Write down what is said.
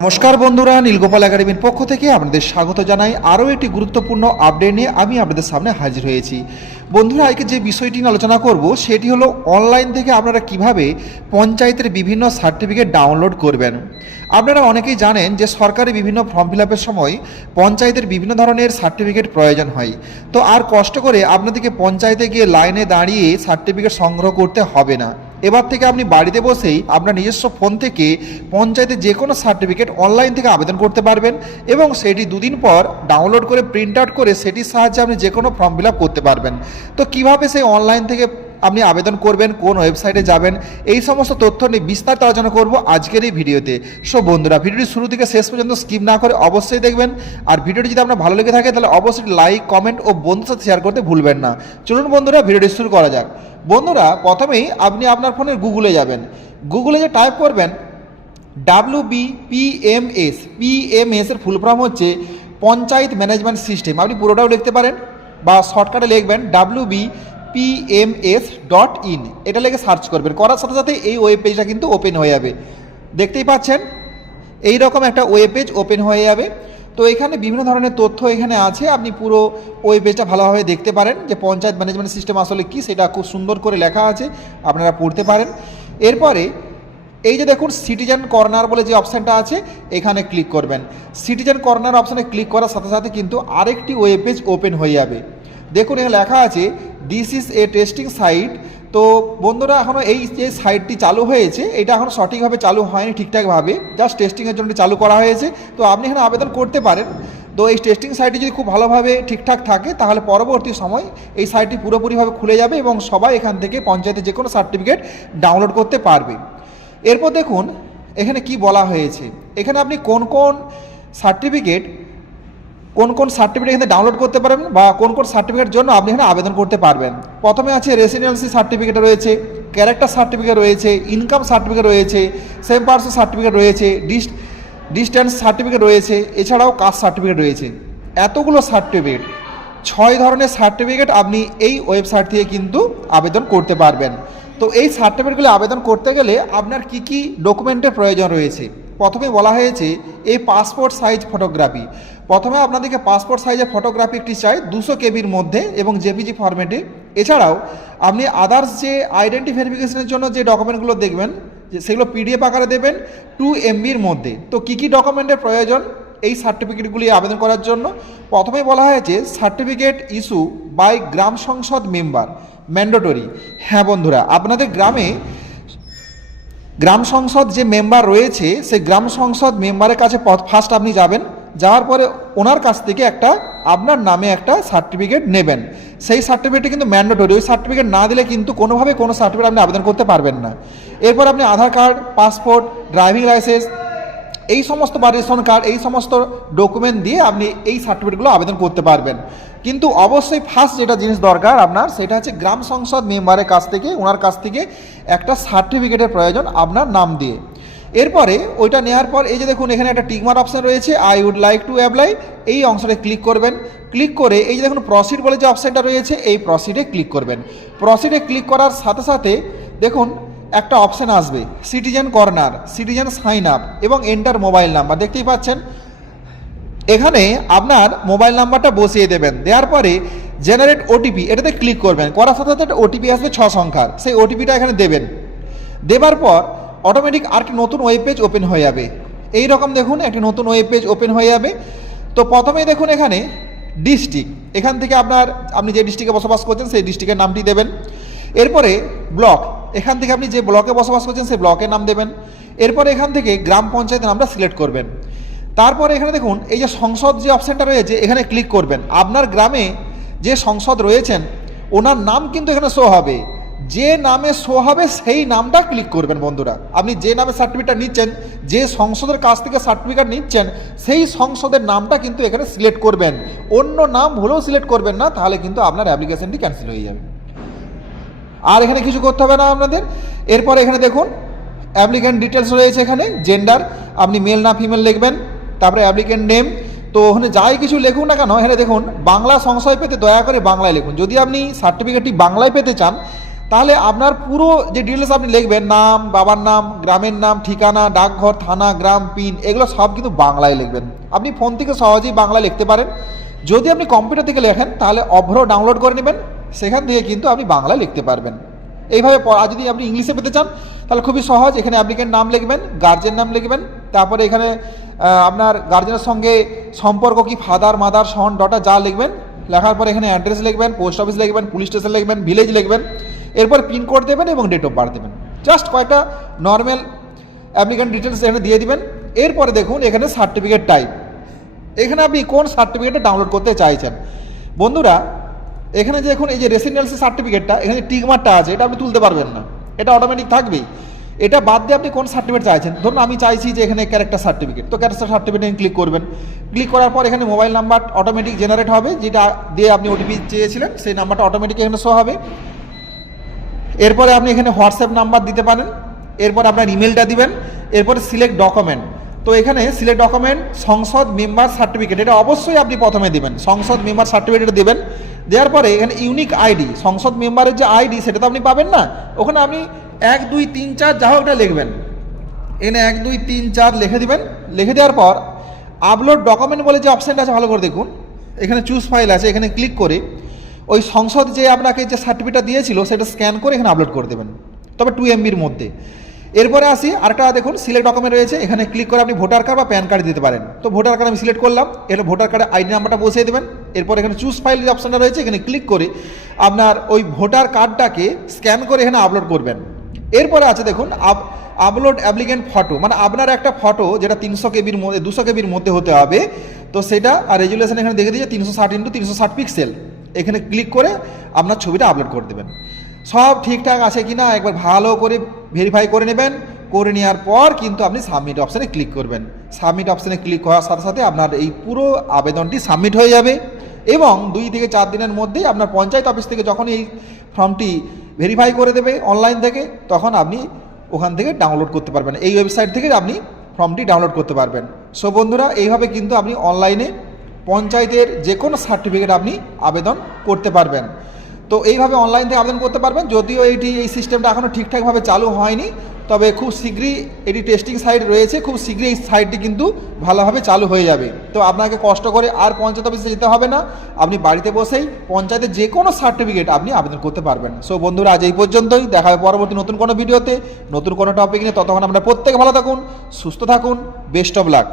নমস্কার বন্ধুরা, নীলগোপাল একাডেমির পক্ষ থেকে আপনাদের স্বাগত জানাই আরও একটি গুরুত্বপূর্ণ আপডেট নিয়ে আমি আপনাদের সামনে হাজির হয়েছি। বন্ধুরা, আজকে যে বিষয়টি নিয়ে আলোচনা করব, সেটি হলো অনলাইন থেকে আপনারা কীভাবে পঞ্চায়েতের বিভিন্ন সার্টিফিকেট ডাউনলোড করবেন। আপনারা অনেকেই জানেন যে সরকারি বিভিন্ন ফর্ম ফিল সময় পঞ্চায়েতের বিভিন্ন ধরনের সার্টিফিকেট প্রয়োজন হয়। তো আর কষ্ট করে আপনাদেরকে পঞ্চায়েতে গিয়ে লাইনে দাঁড়িয়ে সার্টিফিকেট সংগ্রহ করতে হবে না। এবার থেকে আপনি বাড়িতে বসেই আপনার নিজস্ব ফোন থেকে পঞ্চায়েতের যে কোনো সার্টিফিকেট অনলাইন থেকে আবেদন করতে পারবেন এবং সেটি দুদিন পর ডাউনলোড করে প্রিন্ট আউট করে সেটির সাহায্যে আপনি যে কোনো ফর্ম ফিল করতে পারবেন। তো কীভাবে সেই অনলাইন থেকে আপনি আবেদন করবেন, কোন ওয়েবসাইটে যাবেন, এই সমস্ত তথ্য নিয়ে বিস্তারিত আলোচনা করব আজকের এই ভিডিওতে। সো বন্ধুরা, ভিডিওটি শুরু থেকে শেষ পর্যন্ত স্কিপ না করে অবশ্যই দেখবেন। আর ভিডিওটি যদি আপনার ভালো লেগে থাকে, তাহলে অবশ্যই লাইক, কমেন্ট ও বন্ধুর সাথে শেয়ার করতে ভুলবেন না। চলুন বন্ধুরা, ভিডিওটি শুরু করা যাক। বন্ধুরা, প্রথমেই আপনি আপনার ফোনের গুগলে যাবেন। গুগলে যে টাইপ করবেন ডাব্লিউ বি পিএমএস এর ফুল ফর্ম হচ্ছে পঞ্চায়েত ম্যানেজমেন্ট সিস্টেম। আপনি পুরোটাও লিখতে পারেন বা শর্টকাটে লিখবেন W B PMS dot in এটা লিখে সার্চ করবেন। করার সাথে সাথে এই ওয়েব পেজটা কিন্তু ওপেন হয়ে যাবে। দেখতেই পাচ্ছেন? এই রকম একটা ওয়েব পেজ ওপেন হয়ে যাবে। তো এখানে বিভিন্ন ধরনের তথ্য এখানে আছে। আপনি পুরো ওয়েব পেজটা ভালোভাবে দেখতে পারেন যে পঞ্চায়েত ম্যানেজমেন্ট সিস্টেম আসলে কি, সেটা খুব সুন্দর করে লেখা আছে। আপনারা পড়তে পারেন। এরপরে এই যে দেখুন সিটিজেন কর্নার বলে যে অপশানটা আছে, এখানে ক্লিক করবেন। সিটিজেন কর্নার অপশানে ক্লিক করার সাথে সাথে কিন্তু আরেকটি ওয়েব পেজ ওপেন হয়ে যাবে। দেখুন, এখানে লেখা আছে this is a testing site তো বন্ধুরা এখনও এই যে সাইটটি চালু হয়েছে, এটা এখনও সঠিকভাবে চালু হয়নি ঠিকঠাকভাবে। জাস্ট টেস্টিংয়ের জন্য চালু করা হয়েছে। তো আপনি এখানে আবেদন করতে পারেন। তো এই টেস্টিং সাইটটি যদি খুব ভালোভাবে ঠিকঠাক থাকে, তাহলে পরবর্তী সময় এই সাইটটি পুরোপুরিভাবে খুলে যাবে এবং সবাই এখান থেকে পঞ্চায়েতে যে কোনো সার্টিফিকেট ডাউনলোড করতে পারবে। এরপর দেখুন, এখানে কি বলা হয়েছে? এখানে আপনি কোন কোন সার্টিফিকেট কোন কোন সার্টিফিকেট এখানে ডাউনলোড করতে পারবেন বা কোন কোন সার্টিফিকেটের জন্য আপনি এখানে আবেদন করতে পারবেন। প্রথমে আছে রেসিডেন্সি সার্টিফিকেট রয়েছে ক্যারেক্টার সার্টিফিকেট রয়েছে ইনকাম সার্টিফিকেট রয়েছে সেম পার্সন সার্টিফিকেট রয়েছে ডিস ডিস্ট্যান্স সার্টিফিকেট রয়েছে, এছাড়াও কাস্ট সার্টিফিকেট রয়েছে। এতগুলো সার্টিফিকেট ছয় ধরনের সার্টিফিকেট আপনি এই ওয়েবসাইট থেকে কিন্তু আবেদন করতে পারবেন। তো এই সার্টিফিকেটগুলো আবেদন করতে গেলে আপনার কি কি ডকুমেন্টের প্রয়োজন রয়েছে? প্রথমে বলা হয়েছে এই পাসপোর্ট সাইজ ফটোগ্রাফি প্রথমে আপনাদেরকে পাসপোর্ট সাইজের ফটোগ্রাফি একটি চাই, দুশো কেবির মধ্যে এবং জেপিজি ফরম্যাটে এছাড়াও আপনি আদার্স যে আইডেন্টি ভেরিফিকেশনের জন্য যে ডকুমেন্টগুলো দেখবেন, যে সেগুলো পিডিএফ আকারে দেবেন টু এমবির মধ্যে। তো কী কী ডকুমেন্টের প্রয়োজন এই সার্টিফিকেটগুলি আবেদন করার জন্য? প্রথমেই বলা হয়েছে সার্টিফিকেট ইস্যু বাই গ্রাম সংসদ মেম্বার ম্যান্ডেটরি হ্যাঁ বন্ধুরা, আপনাদের গ্রামে গ্রাম সংসদ যে মেম্বার রয়েছে, সেই গ্রাম সংসদ মেম্বারের কাছে ফার্স্ট আপনি যাবেন। যাওয়ার পরে ওনার কাছ থেকে একটা আপনার নামে একটা সার্টিফিকেট নেবেন। সেই সার্টিফিকেটটা কিন্তু ম্যান্ডেটরি ওই সার্টিফিকেট না দিলে কিন্তু কোনোভাবে কোনো সার্টিফিকেট আপনি আবেদন করতে পারবেন না। এরপর আপনি Aadhaar card passport driving licence এই সমস্ত বা রেশন কার্ড এই সমস্ত ডকুমেন্ট দিয়ে আপনি এই সার্টিফিকেটগুলো আবেদন করতে পারবেন। কিন্তু অবশ্যই ফার্স্ট যেটা জিনিস দরকার আপনার, সেটা হচ্ছে গ্রাম সংসদ মেম্বারের কাছ থেকে ওনার কাছ থেকে একটা সার্টিফিকেটের প্রয়োজন আপনার নাম দিয়ে। এরপরে ওইটা নেওয়ার পর, এই যে দেখুন, এখানে একটা টিকমার অপশান রয়েছে I would like to apply এই অংশটা ক্লিক করবেন। ক্লিক করে এই যে দেখুন প্রসিড বলে যে অপশানটা রয়েছে, এই প্রসিডে ক্লিক করবেন। প্রসিডে ক্লিক করার সাথে সাথে দেখুন একটা অপশান আসবে citizen corner citizen sign up এবং এন্টার মোবাইল নাম্বার দেখতেই পাচ্ছেন? এখানে আপনার মোবাইল নাম্বারটা বসিয়ে দেবেন, দেওয়ার পরে জেনারেট ওটিপি এটাতে ক্লিক করবেন। করার সাথে সাথে ওটিপি আসবে ছ সংখ্যার, সেই ওটিপিটা এখানে দেবেন। দেবার পর অটোমেটিক আরেকটি নতুন ওয়েব পেজ ওপেন হয়ে যাবে। এই রকম দেখুন, একটি নতুন ওয়েব পেজ ওপেন হয়ে যাবে। তো প্রথমেই দেখুন এখানে ডিস্ট্রিক্ট এখান থেকে আপনার, আপনি যে ডিস্ট্রিক্টে বসবাস করছেন, সেই ডিস্ট্রিক্টের নামটি দেবেন। এরপরে ব্লক এখান থেকে আপনি যে ব্লকে বসবাস করছেন, সেই ব্লকের নাম দেবেন। এরপরে এখান থেকে গ্রাম পঞ্চায়েতের নামটা সিলেক্ট করবেন। তারপরে এখানে দেখুন, এই যে সংসদ যে অপশানটা রয়েছে, এখানে ক্লিক করবেন। আপনার গ্রামে যে সংসদ রয়েছেন, ওনার নাম কিন্তু এখানে শো হবে। যে নামে শো হবে, সেই নামটা ক্লিক করবেন বন্ধুরা। আপনি যে নামে সার্টিফিকেটটা নিচ্ছেন, যে সংসদের কাছ থেকে সার্টিফিকেট নিচ্ছেন, সেই সংসদের নামটা কিন্তু এখানে সিলেক্ট করবেন। অন্য নাম হলেও সিলেক্ট করবেন না, তাহলে কিন্তু আপনার অ্যাপ্লিকেশনটি ক্যান্সেল হয়ে যাবে। আর এখানে কিছু করতে হবে না আপনাদের। এরপর এখানে দেখুন অ্যাপ্লিকেন্ট ডিটেলস রয়েছে এখানে জেন্ডার আপনি মেল না ফিমেল লিখবেন, তারপরে অ্যাপ্লিকেন্ট নেম তো ওখানে যাই কিছু লিখুন না কেন, এখানে দেখুন, বাংলা সংশয় পেতে দয়া করে বাংলায় লিখুন। যদি আপনি সার্টিফিকেটটি বাংলায় পেতে চান, তাহলে আপনার পুরো যে ডিটেলস আপনি লিখবেন, নাম, বাবার নাম, গ্রামের নাম, ঠিকানা, ডাকঘর, থানা, গ্রাম, পিন, এগুলো সব কিন্তু বাংলায় লিখবেন। আপনি ফোন থেকে সহজেই বাংলায় লিখতে পারেন। যদি আপনি কম্পিউটার থেকে লেখেন, তাহলে অভ্র ডাউনলোড করে নেবেন। সেখান থেকে কিন্তু আপনি বাংলায় লিখতে পারবেন। এইভাবে আর যদি আপনি ইংলিশে পেতে চান, তাহলে খুবই সহজ। এখানে অ্যাপ্লিকেন্ট নাম লিখবেন গার্জেন নাম লিখবেন, তারপরে এখানে আপনার গার্জেনের সঙ্গে সম্পর্ক কি ফাদার মাদার সন ডটার যা লিখবেন, লেখার পর এখানে অ্যাড্রেস লিখবেন পোস্ট অফিস লিখবেন পুলিশ স্টেশন লিখবেন ভিলেজ লিখবেন, এরপর পিনকোড দেবেন এবং ডেট অফ বার্থ দেবেন। জাস্ট কয়েকটা নর্মাল অ্যাপ্লিকেন্ট ডিটেলস এখানে দিয়ে দিবেন। এরপরে দেখুন, এখানে সার্টিফিকেট টাইপ এখানে আপনি কোন সার্টিফিকেটটা ডাউনলোড করতে চাইছেন? বন্ধুরা এখানে যে এখন এই যে রেসিডেন্সি সার্টিফিকেটটা এখানে টিকমারটা আছে, এটা আপনি তুলতে পারবেন না। এটা অটোমেটিক থাকবেই। এটা বাদ দিয়ে আপনি কোন সার্টিফিকেট চাইছেন? ধরুন, আমি চাইছি যে এখানে ক্যারেক্টার সার্টিফিকেট তো ক্যারেক্টার সার্টিফিকেট ক্লিক করবেন। ক্লিক করার পর এখানে মোবাইল নাম্বার অটোমেটিক জেনারেট হবে, যেটা দিয়ে আপনি ওটিপি চেয়েছিলেন, সেই নাম্বারটা অটোমেটিক এখানে শো হবে। এরপরে আপনি এখানে হোয়াটসঅ্যাপ নাম্বার দিতে পারেন। এরপর আপনার ইমেলটা দিবেন। এরপরে সিলেক্ট ডকুমেন্ট তো এখানে সিলেক্ট ডকুমেন্ট সংসদ মেম্বার সার্টিফিকেট এটা অবশ্যই আপনি প্রথমে দিবেন। সংসদ মেম্বার সার্টিফিকেট দেবেন। দেওয়ার পরে এখানে ইউনিক আইডি সংসদ মেম্বারের যে আইডি সেটা তো আপনি পাবেন না। ওখানে আপনি এক, দুই, তিন, চার, যা ওটা লিখবেন। এখানে এক, দুই, তিন, চার লিখে দিবেন। লিখে দেওয়ার পর আপলোড ডকুমেন্ট বলে যে অপশানটা আছে, ভালো করে দেখুন। এখানে চুজ ফাইল আছে, এখানে ক্লিক করে ওই সংসদ যে আপনাকে যে সার্টিফিকেটটা দিয়েছিল, সেটা স্ক্যান করে এখানে আপলোড করে দেবেন। তবে টু এমবির মধ্যে। এরপরে আসি, আরেকটা দেখুন সিলেক্ট ডকুমেন্ট রয়েছে, এখানে ক্লিক করে আপনি ভোটার কার্ড বা প্যান কার্ড দিতে পারেন। তো ভোটার কার্ড আমি সিলেক্ট করলাম এখানে ভোটার কার্ডের আইডি নাম্বারটা বসিয়ে দেবেন, এরপর এখানে চুজ ফাইল যে অপশানটা রয়েছে, এখানে ক্লিক করে আপনার ওই ভোটার কার্ডটাকে স্ক্যান করে এখানে আপলোড করবেন। এরপরে আছে দেখুন, আপ- আপলোড অ্যাপ্লিকেন্ট ফটো মানে আপনার একটা ফটো যেটা তিনশো কেবির মধ্যে, দুশো কেবির মধ্যে হতে হবে, তো সেটা, আর রেজুলেশন এখানে দেখে দিয়েছে তিনশো ষাট ইন্টু তিনশো ষাট পিক্সেল এখানে ক্লিক করে আপনার ছবিটা আপলোড করে দেবেন। সব ঠিকঠাক আছে কি না একবার ভালো করে ভেরিফাই করে নেবেন। করে নেওয়ার পর কিন্তু আপনি সাবমিট অপশানে ক্লিক করবেন। সাবমিট অপশানে ক্লিক করার সাথে সাথে আপনার এই পুরো আবেদনটি সাবমিট হয়ে যাবে এবং দুই থেকে চার দিনের মধ্যেই আপনার পঞ্চায়েত অফিস থেকে যখন এই ফর্মটি ভেরিফাই করে দেবে অনলাইন থেকে, তখন আপনি ওখান থেকে ডাউনলোড করতে পারবেন। এই ওয়েবসাইট থেকে আপনি ফর্মটি ডাউনলোড করতে পারবেন। সো বন্ধুরা, এইভাবে কিন্তু আপনি অনলাইনে পঞ্চায়েতের যে কোনো সার্টিফিকেট আপনি আবেদন করতে পারবেন। তো এইভাবে অনলাইন থেকে আবেদন করতে পারবেন। যদিও এইটি, এই সিস্টেমটা এখনও ঠিকঠাকভাবে চালু হয়নি, তবে খুব শীঘ্রই এটি টেস্টিং সাইট রয়েছে, খুব শীঘ্রই এই সাইটটি কিন্তু ভালোভাবে চালু হয়ে যাবে। তো আপনাকে কষ্ট করে আর পঞ্চায়েত অফিসে যেতে হবে না, আপনি বাড়িতে বসেই পঞ্চায়েতের যে কোনো সার্টিফিকেট আপনি আবেদন করতে পারবেন। সো বন্ধুরা, আজ এই পর্যন্তই, দেখা হবে পরবর্তী নতুন কোনো ভিডিওতে নতুন কোনো টপিক নিয়ে, ততক্ষণ আমরা প্রত্যেকে ভালো থাকুন, সুস্থ থাকুন বেস্ট অফ লাক